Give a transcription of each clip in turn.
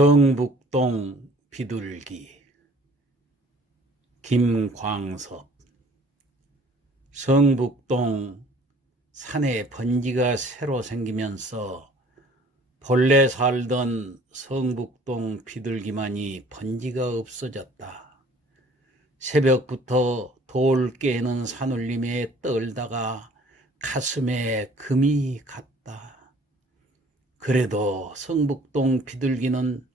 성북동 비둘기 김광섭. 성북동 산에 번지가 새로 생기면서 본래 살던 성북동 비둘기만이 번지가 없어졌다. 새벽부터 돌 깨는 산울림에 떨다가 가슴에 금이 갔다. 그래도 성북동 비둘기는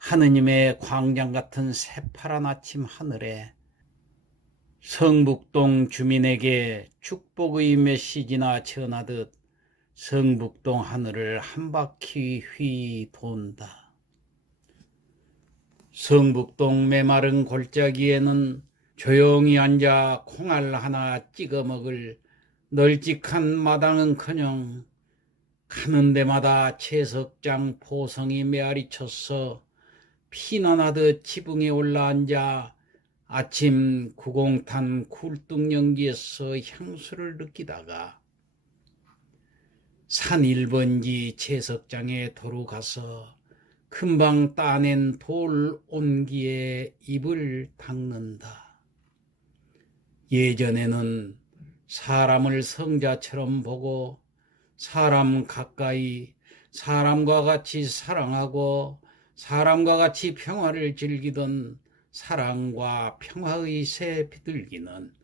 하느님의 광장 같은 새파란 아침 하늘에 성북동 주민에게 축복의 메시지나 전하듯 성북동 하늘을 한 바퀴 휘 돈다. 성북동 메마른 골짜기에는 조용히 앉아 콩알 하나 찍어 먹을 널찍한 마당은커녕 가는 데마다 채석장 포성이 메아리쳐서 피난하듯 지붕에 올라앉아 아침 구공탄 굴뚝연기에서 향수를 느끼다가 산 1번지 채석장에 도로 가서 금방 따낸 돌 온기에 입을 닦는다. 예전에는 사람을 성자처럼 보고 사람 가까이 사람과 같이 사랑하고 사람과 같이 평화를 즐기던 사랑과 평화의 새 비둘기는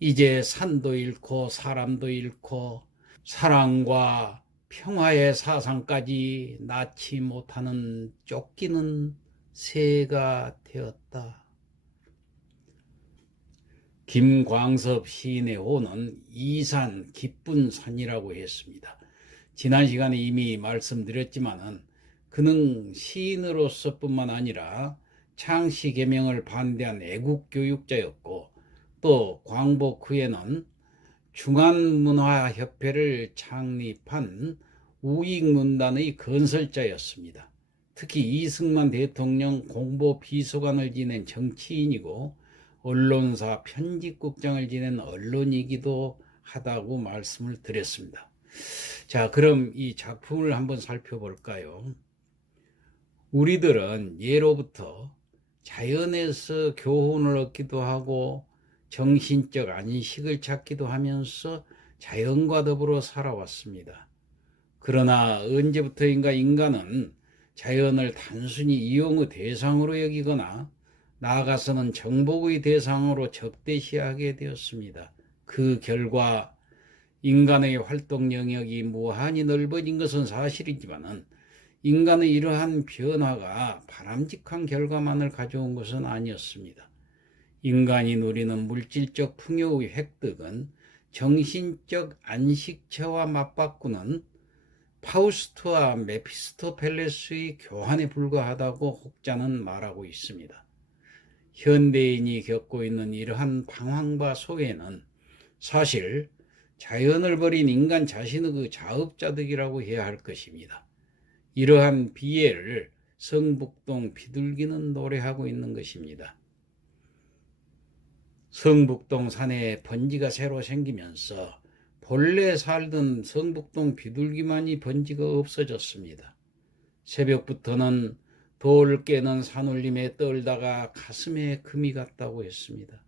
이제 산도 잃고 사람도 잃고 사랑과 평화의 사상까지 낳지 못하는 쫓기는 새가 되었다. 김광섭 시인의 호는 이산 기쁜 산이라고 했습니다. 지난 시간에 이미 말씀드렸지만은 그는 시인으로서뿐만 아니라 창씨 개명을 반대한 애국교육자였고 또 광복 후에는 중한문화협회를 창립한 우익문단의 건설자였습니다. 특히 이승만 대통령 공보비서관을 지낸 정치인이고 언론사 편집국장을 지낸 언론이기도 하다고 말씀을 드렸습니다. 자, 그럼 이 작품을 한번 살펴볼까요? 우리들은 예로부터 자연에서 교훈을 얻기도 하고 정신적 안식을 찾기도 하면서 자연과 더불어 살아왔습니다. 그러나 언제부터인가 인간은 자연을 단순히 이용의 대상으로 여기거나 나아가서는 정복의 대상으로 적대시하게 되었습니다. 그 결과 인간의 활동 영역이 무한히 넓어진 것은 사실이지만 인간의 이러한 변화가 바람직한 결과만을 가져온 것은 아니었습니다. 인간이 누리는 물질적 풍요의 획득은 정신적 안식처와 맞바꾸는 파우스트와 메피스토펠레스의 교환에 불과하다고 혹자는 말하고 있습니다. 현대인이 겪고 있는 이러한 방황과 소외는 사실 자연을 버린 인간 자신의 그 자업자득이라고 해야 할 것입니다. 이러한 비애를 성북동 비둘기는 노래하고 있는 것입니다. 성북동 산에 번지가 새로 생기면서 본래 살던 성북동 비둘기만이 번지가 없어졌습니다. 새벽부터는 돌 깨는 산울림에 떨다가 가슴에 금이 갔다고 했습니다.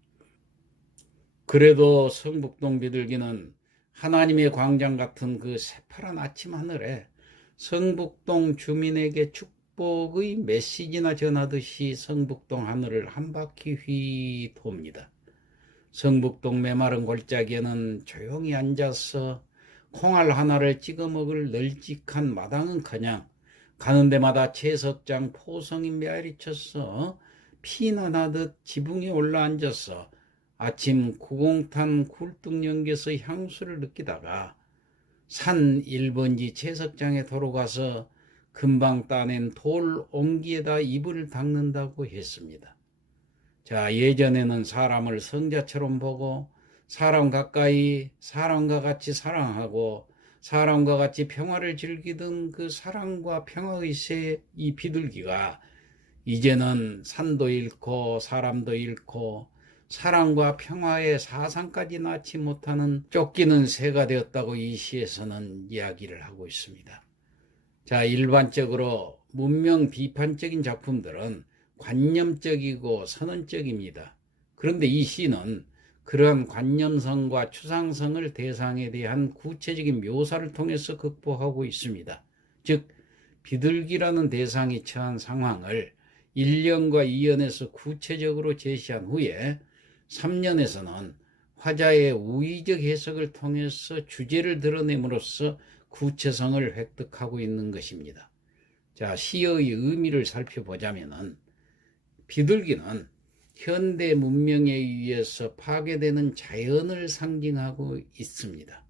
그래도 성북동 비둘기는 하나님의 광장 같은 그 새파란 아침 하늘에 성북동 주민에게 축복의 메시지나 전하듯이 성북동 하늘을 한 바퀴 휘 돕니다. 성북동 메마른 골짜기에는 조용히 앉아서 콩알 하나를 찍어 먹을 널찍한 마당은커녕 가는 데마다 채석장 포성이 메아리쳐서 피난하듯 지붕에 올라앉아서 아침 구공탄 굴뚝연기에서 향수를 느끼다가 산 1번지 채석장에 도로 가서 금방 따낸 돌 온기에다 입을 닦는다고 했습니다. 자, 예전에는 사람을 성자처럼 보고 사람 가까이 사람과 같이 사랑하고 사람과 같이 평화를 즐기던 그 사랑과 평화의 새 이 비둘기가 이제는 산도 잃고 사람도 잃고 사랑과 평화의 사상까지 낳지 못하는 쫓기는 새가 되었다고 이 시에서는 이야기를 하고 있습니다. 자, 일반적으로 문명 비판적인 작품들은 관념적이고 선언적입니다. 그런데 이 시는 그러한 관념성과 추상성을 대상에 대한 구체적인 묘사를 통해서 극복하고 있습니다. 즉 비둘기라는 대상이 처한 상황을 1년과 2년에서 구체적으로 제시한 후에 3년에서는 화자의 우의적 해석을 통해서 주제를 드러냄으로써 구체성을 획득하고 있는 것입니다. 자, 시의 의미를 살펴보자면은 비둘기는 현대 문명에 의해서 파괴되는 자연을 상징하고 있습니다.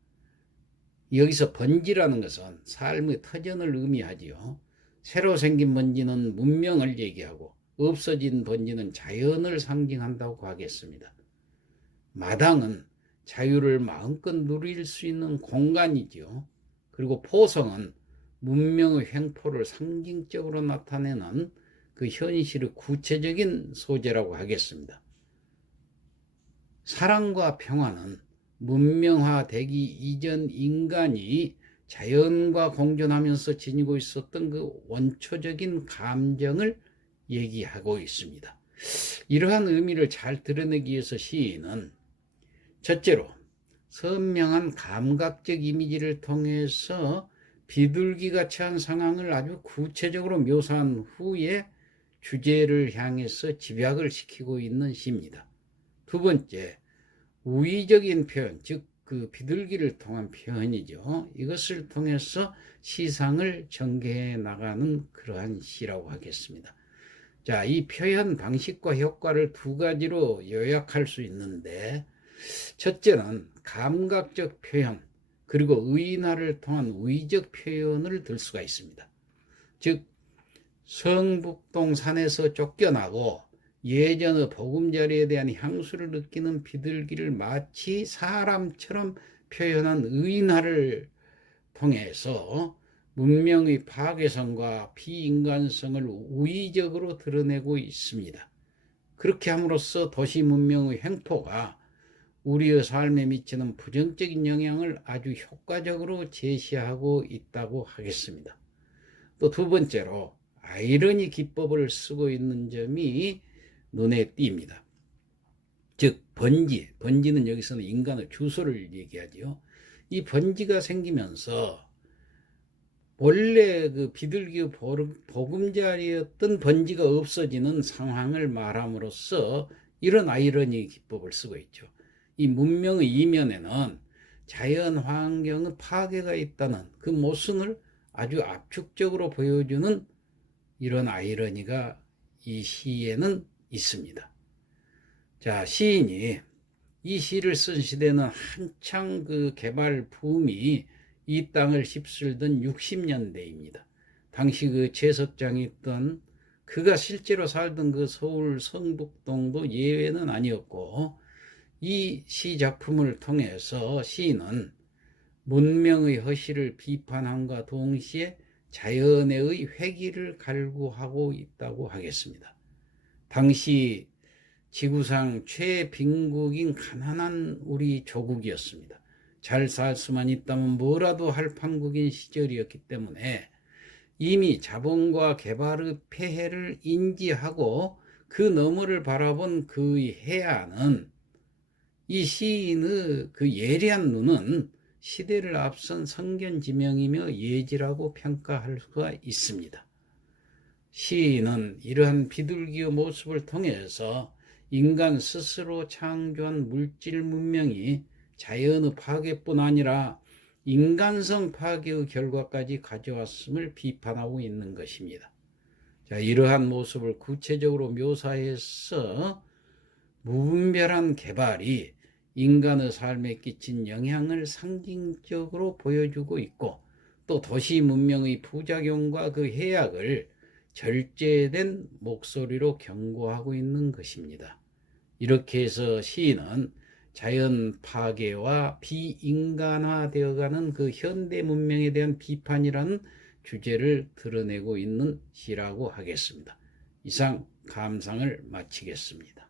여기서 번지라는 것은 삶의 터전을 의미하지요. 새로 생긴 번지는 문명을 얘기하고 없어진 번지는 자연을 상징한다고 하겠습니다. 마당은 자유를 마음껏 누릴 수 있는 공간이지요. 그리고 포성은 문명의 횡포를 상징적으로 나타내는 그 현실의 구체적인 소재라고 하겠습니다. 사랑과 평화는 문명화되기 이전 인간이 자연과 공존하면서 지니고 있었던 그 원초적인 감정을 얘기하고 있습니다. 이러한 의미를 잘 드러내기 위해서 시인은 첫째로 선명한 감각적 이미지를 통해서 비둘기가 처한 상황을 아주 구체적으로 묘사한 후에 주제를 향해서 집약을 시키고 있는 시입니다. 두 번째, 우의적인 표현, 즉 그 비둘기를 통한 표현이죠. 이것을 통해서 시상을 전개해 나가는 그러한 시라고 하겠습니다. 자, 이 표현 방식과 효과를 두 가지로 요약할 수 있는데, 첫째는 감각적 표현, 그리고 의인화를 통한 우의적 표현을 들 수가 있습니다. 즉 성북동 산에서 쫓겨나고 예전의 보금자리에 대한 향수를 느끼는 비둘기를 마치 사람처럼 표현한 의인화를 통해서 문명의 파괴성과 비인간성을 우의적으로 드러내고 있습니다. 그렇게 함으로써 도시 문명의 횡포가 우리의 삶에 미치는 부정적인 영향을 아주 효과적으로 제시하고 있다고 하겠습니다. 또 두 번째로 아이러니 기법을 쓰고 있는 점이 눈에 띕니다. 즉 번지는 여기서는 인간의 주소를 얘기하죠. 이 번지가 생기면서 원래 그 비둘기의 보금자리였던 번지가 없어지는 상황을 말함으로써 이런 아이러니 기법을 쓰고 있죠. 이 문명의 이면에는 자연 환경의 파괴가 있다는 그 모순을 아주 압축적으로 보여주는 이런 아이러니가 이 시에는 있습니다. 자, 시인이 이 시를 쓴 시대는 한창 그 개발 붐이 이 땅을 휩쓸던 60년대입니다. 당시 그 채석장이 있던 그가 실제로 살던 그 서울 성북동도 예외는 아니었고, 이 시 작품을 통해서 시인은 문명의 허실을 비판함과 동시에 자연의 회귀를 갈구하고 있다고 하겠습니다. 당시 지구상 최빈국인 가난한 우리 조국이었습니다. 잘 살 수만 있다면 뭐라도 할 판국인 시절이었기 때문에 이미 자본과 개발의 폐해를 인지하고 그 너머를 바라본 그의 해안은 이 시인의 그 예리한 눈은 시대를 앞선 성견지명이며 예지라고 평가할 수가 있습니다. 시인은 이러한 비둘기의 모습을 통해서 인간 스스로 창조한 물질 문명이 자연의 파괴뿐 아니라 인간성 파괴의 결과까지 가져왔음을 비판하고 있는 것입니다. 자, 이러한 모습을 구체적으로 묘사해서 무분별한 개발이 인간의 삶에 끼친 영향을 상징적으로 보여주고 있고, 또 도시 문명의 부작용과 그 해악을 절제된 목소리로 경고하고 있는 것입니다. 이렇게 해서 시인은 자연 파괴와 비인간화되어가는 그 현대 문명에 대한 비판이라는 주제를 드러내고 있는 시라고 하겠습니다. 이상 감상을 마치겠습니다.